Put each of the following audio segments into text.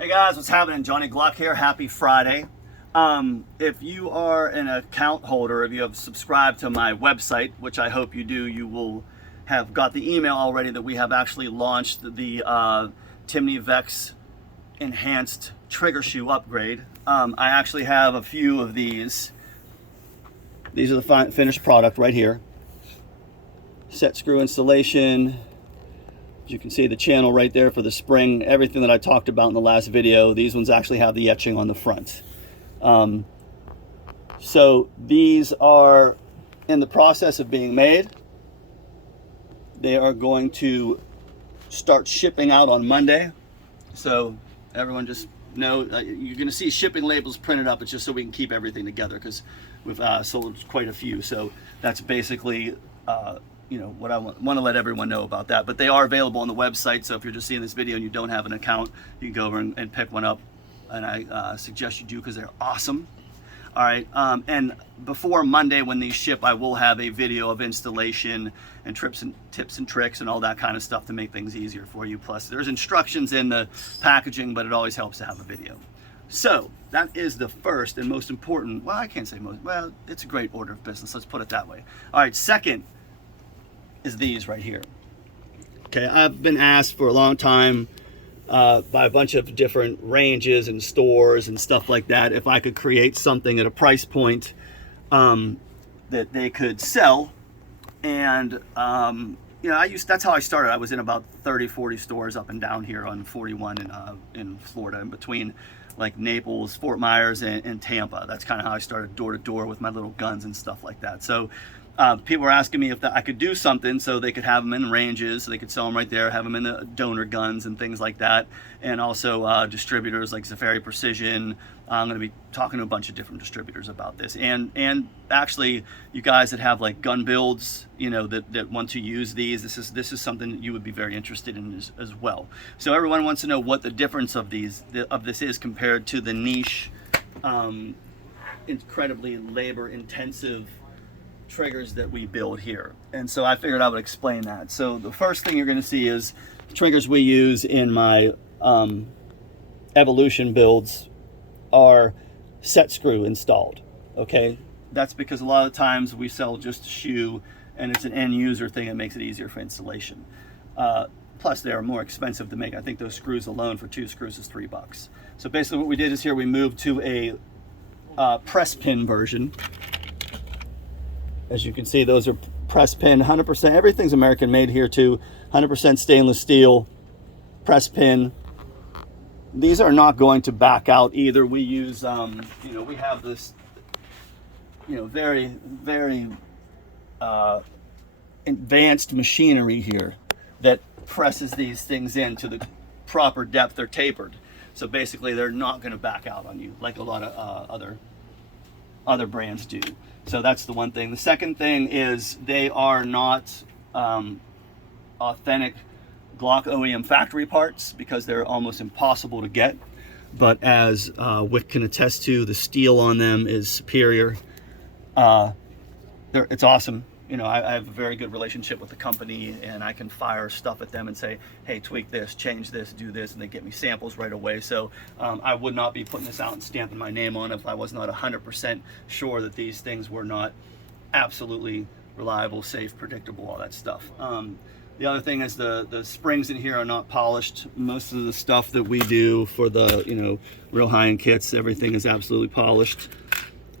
Hey guys, what's happening? Johnny Gluck here. Happy Friday. If you are an account holder, if you have subscribed to my website, which I hope you do, you will have got the email already that we have actually launched the Timney VEX enhanced trigger shoe upgrade. I actually have a few of these. These are the finished product right here. Set screw installation. As you can see, the channel right there for the spring, everything that I talked about in the last video. These ones actually have the etching on the front. So these are in the process of being made. They are going to start shipping out on Monday. So everyone just know, you're going to see shipping labels printed up. It's just so we can keep everything together because we've sold quite a few. So that's basically you know what I want to let everyone know about that. But they are available on the website, so if you're just seeing this video and you don't have an account, you can go over and pick one up, and I suggest you do because they're awesome. All right, and before Monday when these ship, I will have a video of installation and tips and tricks and all that kind of stuff to make things easier for you. Plus there's instructions in the packaging, but it always helps to have a video. So that is the first and most important, well, I can't say most, well, it's a great order of business, let's put it that way. All right, second is these right here. Okay, I've been asked for a long time by a bunch of different ranges and stores and stuff like that if I could create something at a price point that they could sell. And you know, that's how I started. I was in about 30-40 stores up and down here on 41 in Florida, in between like Naples, Fort Myers, and Tampa. That's kind of how I started door to door with my little guns and stuff like that. So people were asking me if I could do something so they could have them in ranges, so they could sell them right there, have them in the donor guns and things like that, and also distributors like Zafari Precision. I'm going to be talking to a bunch of different distributors about this, and actually, you guys that have like gun builds, you know, that want to use these. This is something that you would be very interested in as well. So everyone wants to know what the difference of this is compared to the niche, incredibly labor-intensive triggers that we build here. And so I figured I would explain that. So the first thing you're going to see is the triggers we use in my Evolution builds are set screw installed. Okay, that's because a lot of times we sell just a shoe and it's an end user thing that makes it easier for installation. Plus they are more expensive to make. I think those screws alone for 2 screws is $3. So basically what we did is here we moved to a press pin version. As you can see, those are press pin, 100%. Everything's American made here too. 100% stainless steel press pin. These are not going to back out either. We use, you know, we have this, you know, very, very advanced machinery here that presses these things into the proper depth. They're tapered, so basically they're not going to back out on you like a lot of other brands do. So that's the one thing. The second thing is they are not authentic Glock OEM factory parts because they're almost impossible to get. But as Wick can attest to, the steel on them is superior. It's awesome. You know, I have a very good relationship with the company, and I can fire stuff at them and say, hey, tweak this, change this, do this, and they get me samples right away. So I would not be putting this out and stamping my name on if I was not 100% sure that these things were not absolutely reliable, safe, predictable, all that stuff. The other thing is the springs in here are not polished. Most of the stuff that we do for the, you know, real high-end kits, everything is absolutely polished.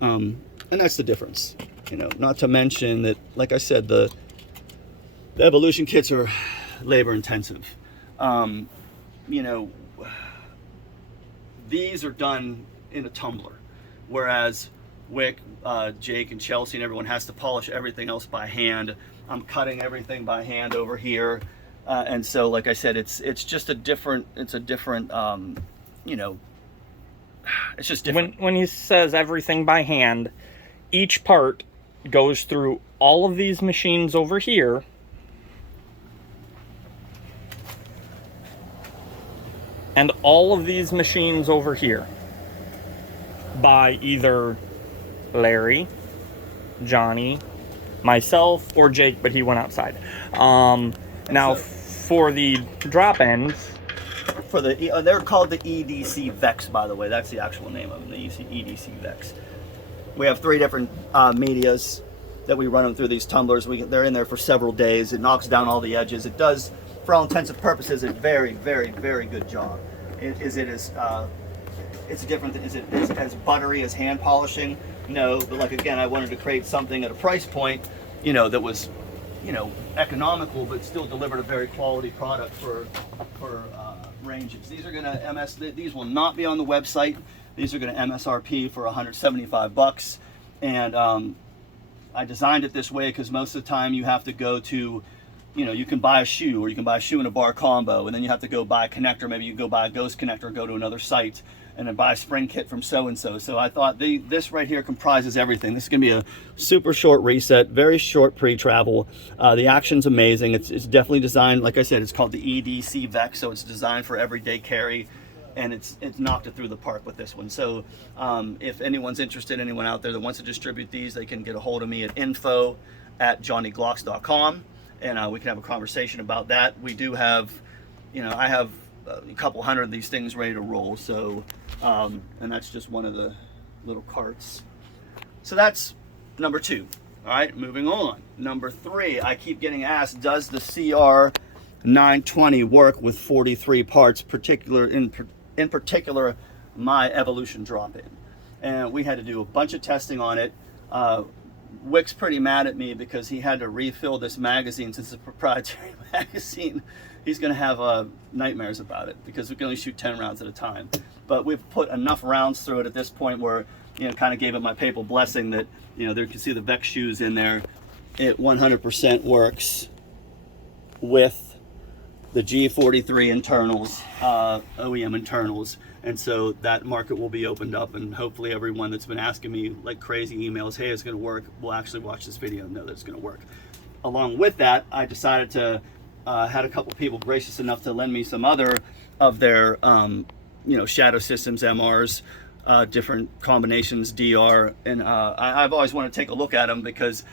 And that's the difference. You know, not to mention that, like I said, the Evolution kits are labor intensive. You know, these are done in a tumbler, whereas Wick, Jake, and Chelsea and everyone has to polish everything else by hand. I'm cutting everything by hand over here, and so, like I said, it's just a different. It's a different. You know, it's just different. When he says everything by hand, each part goes through all of these machines over here, and all of these machines over here by either Larry, Johnny, myself, or Jake, but he went outside. Now, for the drop ends, for the, they're called the EDC Vex, by the way. That's the actual name of them, the EDC Vex. We have 3 different medias that we run them through these tumblers. They're in there for several days. It knocks down all the edges. It does, for all intents and purposes, a very, very, very good job. Is it different? Is it as buttery as hand polishing? No, but like again, I wanted to create something at a price point, that was, economical, but still delivered a very quality product for ranges. These are gonna these will not be on the website. These are gonna MSRP for 175 bucks, and I designed it this way because most of the time you have to go to, you can buy a shoe, or you can buy a shoe and a bar combo, and then you have to go buy a connector. Maybe you go buy a ghost connector, go to another site, and then buy a spring kit from so-and-so. So I thought this right here comprises everything. This is gonna be a super short reset, very short pre-travel. The action's amazing. It's definitely designed, like I said, it's called the EDC Vex, so it's designed for everyday carry, and it's knocked it through the park with this one. So if anyone's interested, anyone out there that wants to distribute these, they can get a hold of me at info@johnnyglocks.com, and we can have a conversation about that. We do have, I have a couple hundred of these things ready to roll. So, and that's just one of the little carts. So that's number 2. All right, moving on. Number 3, I keep getting asked, does the CR 920 work with 43 parts, in particular my Evolution drop-in? And we had to do a bunch of testing on it. Wick's pretty mad at me because he had to refill this magazine. Since it's a proprietary magazine, he's going to have nightmares about it because we can only shoot 10 rounds at a time. But we've put enough rounds through it at this point where, kind of gave it my papal blessing that, there you can see the Vex shoes in there. It 100% works with the G43 internals, OEM internals. And so that market will be opened up, and hopefully everyone that's been asking me like crazy emails, hey, it's going to work, will actually watch this video and know that it's going to work. Along with that, I decided to, had a couple people gracious enough to lend me some other of their, Shadow Systems MRs, different combinations, DR, and I've always wanted to take a look at them because,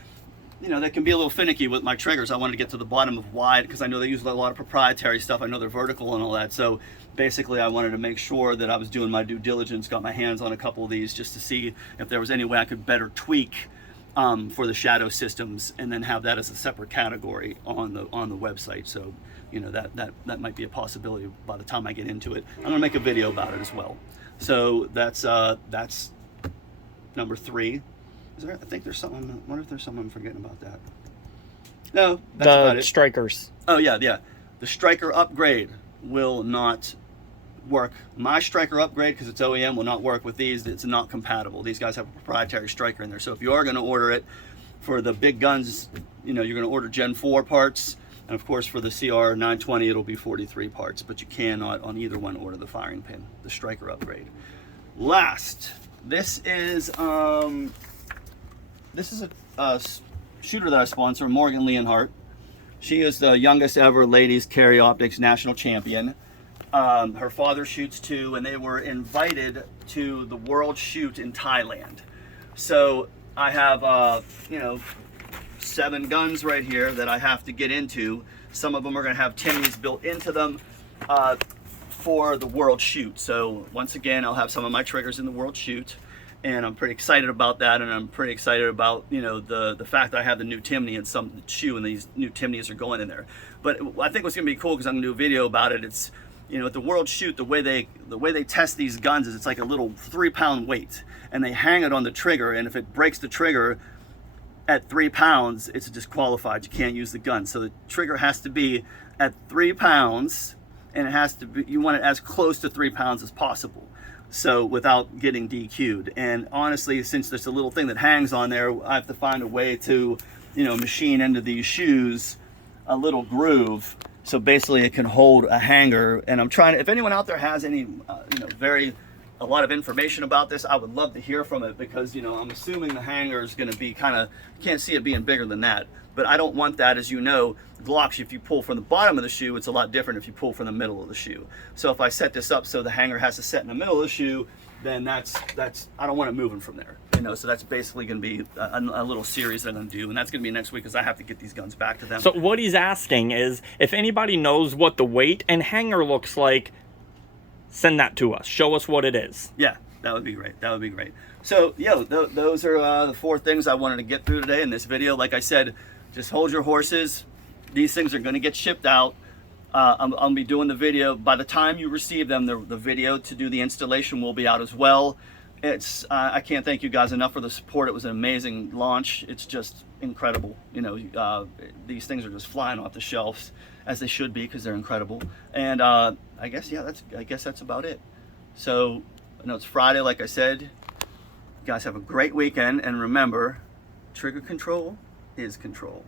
they can be a little finicky with my triggers. I wanted to get to the bottom of why, because I know they use a lot of proprietary stuff. I know they're vertical and all that. So basically I wanted to make sure that I was doing my due diligence, got my hands on a couple of these just to see if there was any way I could better tweak for the Shadow Systems, and then have that as a separate category on the website. So, that might be a possibility by the time I get into it. I'm gonna make a video about it as well. So that's number 3. I think there's something. I wonder if there's something I'm forgetting about that. No, that's about it. Strikers. Oh yeah. The striker upgrade will not work. My striker upgrade, because it's OEM, will not work with these. It's not compatible. These guys have a proprietary striker in there. So if you are going to order it for the big guns, you're going to order Gen 4 parts, and of course for the CR 920 it'll be 43 parts. But you cannot on either one order the firing pin, the striker upgrade. Last, this is a shooter that I sponsor, Morgan Leonhardt. She is the youngest ever ladies carry optics national champion. Her father shoots too, and they were invited to the World Shoot in Thailand. So I have, 7 guns right here that I have to get into. Some of them are going to have Timneys built into them for the World Shoot. So once again, I'll have some of my triggers in the World Shoot. And I'm pretty excited about that, and I'm pretty excited about the fact that I have the new Timney and some shoe, and these new Timneys are going in there. But I think what's gonna be cool, because I'm gonna do a video about it, it's at the World Shoot, the way they test these guns is it's like a little 3-pound weight, and they hang it on the trigger, and if it breaks the trigger at 3 pounds, it's disqualified. You can't use the gun. So the trigger has to be at 3 pounds, and it has to be, you want it as close to 3 pounds as possible. So without getting DQ'd. And honestly, since there's a little thing that hangs on there, I have to find a way to, machine into these shoes a little groove. So basically it can hold a hanger. And I'm trying to, if anyone out there has any, a lot of information about this, I would love to hear from it, because, I'm assuming the hanger is going to be can't see it being bigger than that. But I don't want that, as you know, Glocks, if you pull from the bottom of the shoe, it's a lot different if you pull from the middle of the shoe. So if I set this up so the hanger has to set in the middle of the shoe, then that's I don't want it moving from there. So that's basically going to be a little series that I'm going to do, and that's going to be next week, because I have to get these guns back to them. So what he's asking is if anybody knows what the weight and hanger looks like send that to us. Show us what it is. Yeah, that would be great. That would be great. So, those are the 4 things I wanted to get through today in this video. Like I said, just hold your horses. These things are going to get shipped out. I'll be doing the video. By the time you receive them, the video to do the installation will be out as well. It's I can't thank you guys enough for the support. It was an amazing launch. It's just incredible. These things are just flying off the shelves, as they should be, because they're incredible. And I guess that's about it. So I know it's Friday, like I said. You guys have a great weekend, and remember, trigger control is control.